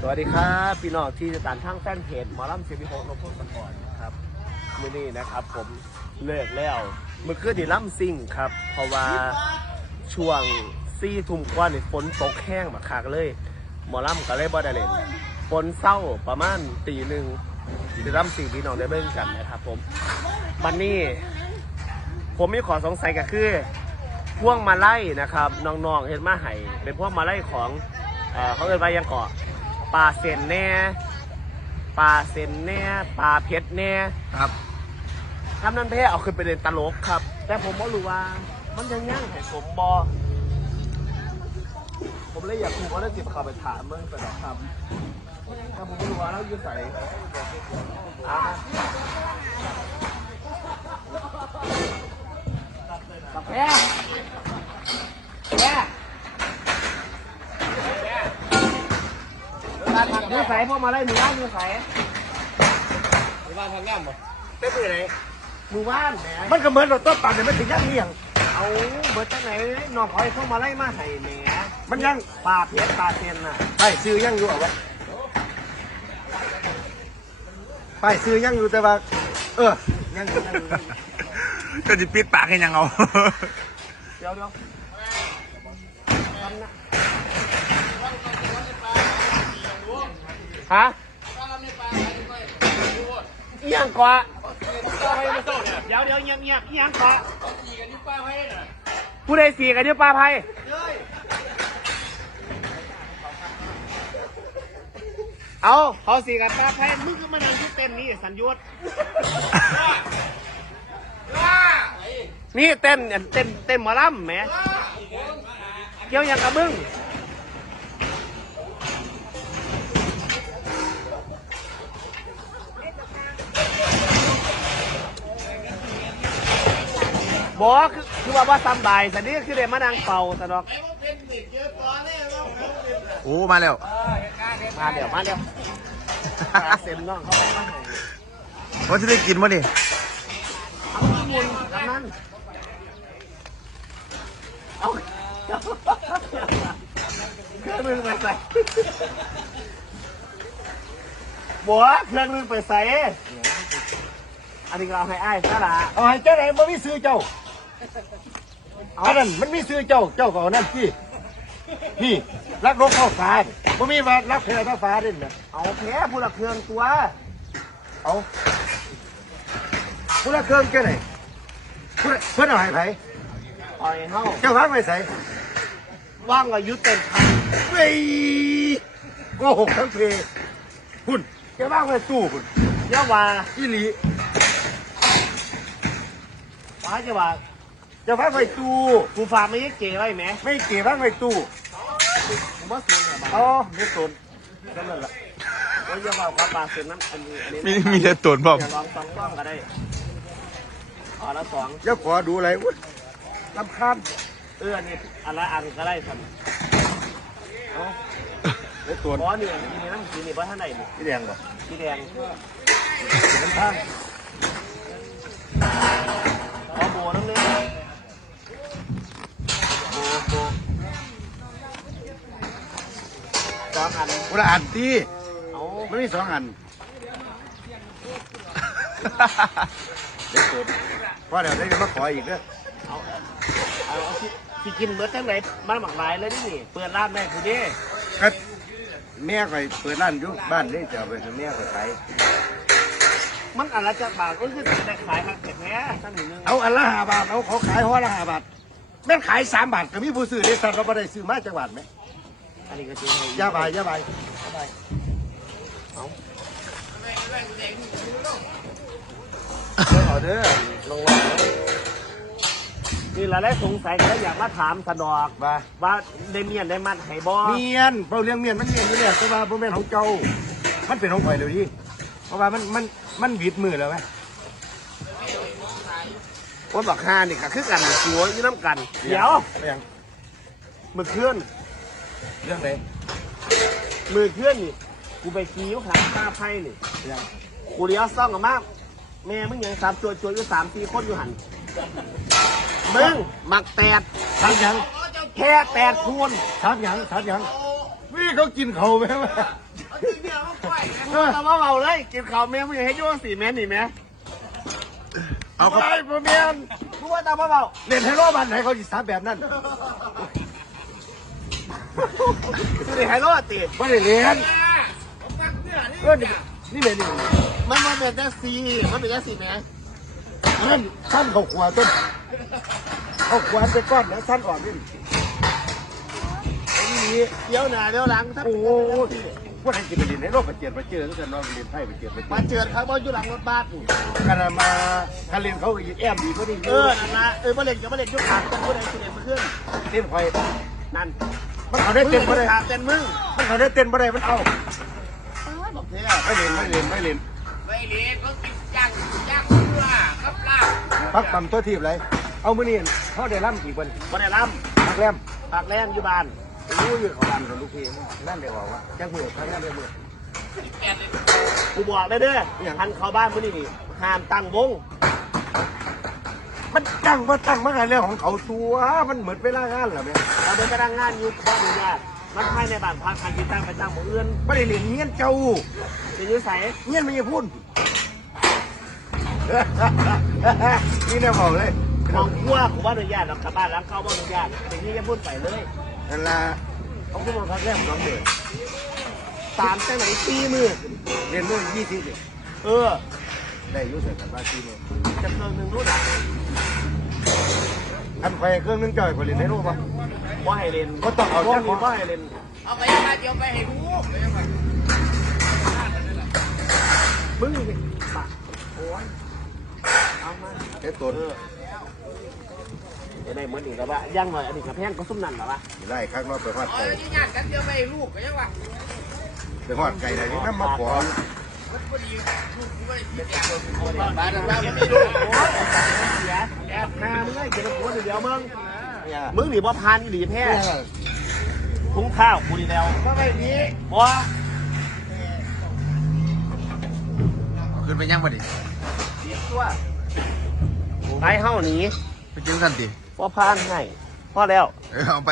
สวัสดีครับพี่น้องที่จะตามทางแฟนเพจหมอลำเสียงพิโภคนพสปอร์ตนะครับมื่อนี้นะครับ ผมเลิกแล้วเมื่อคืนนี่ล่ำซิ่งครับ เพราะว่าช่วงซี่ทุ่มกว่านี่ฝนตกแห้งมาคากเลย หมอลำก็เลยบ่ได้เล่นฝนเศร้าประมาณตีหนึ่งจะล่ำสิ่งพี่น้องได้เบิ่งกันนะครับ ผมวันนี้ผมมีขอสงสัยก็คือพวงมาไล่นะครับน้องๆเห็นมาไห้เป็นพวงมาไล่ของเออเขาเรียกว่าหยังเกาะ ปลาเซนแน่ปลาเซนแน่ปลาเพชรแน่ครับทำนั้นแท้เอาขึ้นไปเล่นตลกครับ แต่ผมบ่รู้ว่า มันยังยั่งให้ผมบอผมเลยอยากรู้ว่าได้จิบเข้าไปถามเมื่อไปดอกครับถ้าผมไม่รู้ว่าเราอยู่ใส่อะกาแฟกาแฟ มือใส่พวกมาได้หมู่บ้านมือใส่หมู่บ้านทางแง่มบ่เป็นมือไหนหมู่บ้านแหมมันก็เหมือนเราต้นปันเนี่ยมันถึงยังเลี้ยงเอาเบิดจังไหนน้องขอยพวกมาไล่มาให้แหมมันยังปลาเพชรปลาเซนน่ะไปซื้อยังอยู่เอาวะไปซื้อยังอยู่แต่ว่า เออยังอยู่ยังอยู่ก็จะปิดปากให้ยังเอาเดี๋ยวเดี๋ยวทำนะ ฮะเอียงกว่าเดี๋ยวเดี๋ยวเงียบเงียบเอียงกว่าผู้ใดสี่กันอยู่ป้าไพ่เอาเขาสี่กันป้าไพ่มึงก็มานั่งที่เต้นนี่สัญยุทธนี่เต้นเต้นเต้นหมอลำแหมเกี่ยวยังกับมึง บอกคือคือว่าว่าสำบายสันนี้คือเดมานั่งเป่าสะดอกโอ้มาแล้วมาเดี๋ยวมาเดี๋ยวหาเซ็มน้องเขาไปมาให้ว่าจะได้กินมั้นี่เอาข้อมูลกับนั่นเอาเครื่องมือไปใส่บัวเครื่องมือไปใส่อันนี้ก็เอาให้อ้ายซะละเอาให้เจ้าไหนมันมีซื้อเจ้า อันนั้นมันมีซื้อเจ้าเจ้าก็เอานั่นที่นี่รักรบเข้าฟ้ามันมีว่ารักแพ้เข้าฟ้าด้วยนะเอาแพ้ผู้ละเครื่องตัว เอาผู้ละเครื่องเจ้าไหนผู้ละเพื่อนเอาให้ไผปล่อยเฮาเจ้าพักไปใส่ว่างอายุเต็มพันเว้ยโกหกทั้งเพคุณเจ้าบ้างไปตู้คุณเยาว่าอีหลีป้าจะว่า เจ้าพักไปตู้กูฝากไม่ยักเก๋ไว้ไหมไม่เก็บบ้างไปตู้ผมว่าเสียงเนี่ยบ้าอ๋อไม่สนก็นั่นแหละว่าจะว่าความปลาเสียงน้ำอันนี้อันนี้มีมีแต่ตนบอกจะลองสองกล้องก็ได้อ๋อละสองเจ้าขอดูอะไรอุ้ยลำคาญเออนี่อันละอันก็ได้ทันไม่ตัวอ๋อนี่อันนี้น้ำสีนี่เพราะท่านไหนนี่พี่แดงบ่สีแดงน้ำข้างอ๋อโบนั่นเลย สองอันคนละอันที่เอามันมีสองอันเดี๋ยวตัวพอเดี๋ยวได้มาขออีกเด้อเอาเอาเอาสิสิกินเบิร์ดทั้งไหนบ้านหมักหลายเลยนี่นี่เปิดร้านแม่คือดิก็แม่ก็เปิดร้านอยู่บ้านนี่จะเอาไปให้แม่ก็ขายมันอันละจักบาทก็คือได้ขายครับแต่แพ้ตั้งหนึ่งนึงเอาอันละห้าบาทเอาเขาขายหัวละห้าบาทแม่นขายสามบาทก็มีผู้ซื้อได้สั่งเราไม่ได้ซื้อมาจังหวัดไหม อันนี้ก็จริงให้อย่าบายอย่าบายเอาเด้อลงว่านี่เราได้สงสัยกันแล้วอยากมาถามสะดอกว่าว่าได้เมียนได้มัดไห้บอเมียนเปาเลี้ยงเมียนมันเมียนอยู่เนี่ยแต่ว่าบ่แม่นของเจ้า มันเป็นของข่อยเดี๋ยวนี้เพราะว่ามันมันมันหวิดมือแล้วไหมว่าบักฮานี่ก็คือกันหัวอยู่น้ำกัน เดี๋ยวเรื่องมือเคลื่อน เรื่องไหนมือเคลื่อนนี่ กูไปขี้ยุขาข้าไพ่นี่เรื่องกูเลี้ยวซ่องกับมาก แม่มึงยังสามตัวตัวอยู่สามสี่คนอยู่หัน มึงหมักแตดถามหยังแค่แตดคูณถามหยังถามหยังวิ่เขากินเขาไหมวะเออแต่ว่าเบาเลย กินข้าวแม่ไม่ให้ยุ่งสี่แม่นี่แม่เอาเข้าไปพ่อแม่นกูว่าตามเบาเล่นไฮโลบ้านไหนเขาสิสามแบบนั้น คือไฮโลตีบ่ได้เรียนเออนี่นี่แม่นี่มันมันเป็นแท็กซี่มันเป็นแท็กซี่แม่นั่นสั้นเขาขวาต้นเขาขวาไปก้อนแล้วสั้นอ่อนนี่นี่เดี๋ยวหน้าเดี๋ยวหลังถ้าโอ้โหว่าให้กินไปเรียนไฮโลไปเจียนไปเจอกันนอนเรียนไทยไปเจียนไปเจมาอเจิดครับบอลอยู่หลังรถบัสกันมาการเรียนเขาก็แอมดีก็ดีเออนั่นละเออมาเล่นกับมาเล่นยุคขาดกันผู้ใดสิเด่นมาขึ้นเต้นไฟนั่น มันเขาได้เต้นบ่ได้ขาดเต้นมึงมันเขาได้เต้นบ่ได้มันเอาบอกเท่ไม่เรียนไม่เรียนไม่เรียนไม่เรียนก็กินย่างย่างเพื่อกับลาบพักปั๊มตัวทีบเลยเอามือนี่เขาได้ล่ำกี่คนมาได้ล้พักแรมำปากแรงอยู่บ้านรู้อยู่เขาดันกับลูกพี่นั่นเดี๋ยวบอกว่าแจ้งมือพักแรมเรียมือแกเลยกูบอกเลยเด้ออย่างทันเข้าบ้านมื้อนี้นี่ห้ามตั้งวง มันตั้งว่าตั้งมันอะไรเรื่องของเขาตัวมันเหมือนเวลางานเหรอแม่เราเดินไปทางงานอยู่บ้านอนุญาตมันภายในบ้านพักคันที่ตั้งไปตั้งหมู่อื่นไม่ได้เรียนเงี้ยนเจ้าจะอยื้อใส่เงี้ยนไม่ใช่พูดนี่แน่บอกเลยของกลัวกูว่าอนุญาตเรากลับบ้านหล้างเข้าบ้านอนุญาตสิ่งที่จะพูดไปเลยนั่นละเขาก็มาพักแรมน้องเดือตามจังไหนตีมือเรียนเรื่องยี่สิบเออได้อยุ่เสร็จกันบ้านที่นี่จะเพิ่มหนึ่งรุ่นอะ อันไฟเครื่องนึงจ่อยกว่าเรียนได้รู้ปะว่าให้เล่นก็ต้องเอาว่าเจ้าของว่าให้เล่นเอาไปยังไงเดี๋ยวไปให้รู้ไปยังไงมึงนี่ปะโอ้ยเอามาเอ้ตัวเออจะได้เหมือนอีกแล้วว่าย่างหน่อยอันนี้กับแพงก็ซุ้มนั่นเหรอวะไล่ข้างนอกไปหอดเอาไก่ที่งานกันเดี๋ยวไปให้ลูกไปยังไงไปหอดไก่ไหนนี่น้ำมาขอมัน พอดีลูกกูไม่ได้คิดอย่างบ้านเราไม่รู้โอ้ยเสียแอบหามึงไอ้เจ้าหัวเดียวมึงมึงหนีบ่พานอีหลีแพ้ทุ่งข้าวกูดีแล้วก็ไม่มีบ่ขึ้นไปยังบ่ดิตัวไปเฮ้าหนีไปจิ้มสันติบ่พานให้พอแล้ว เออเอาไป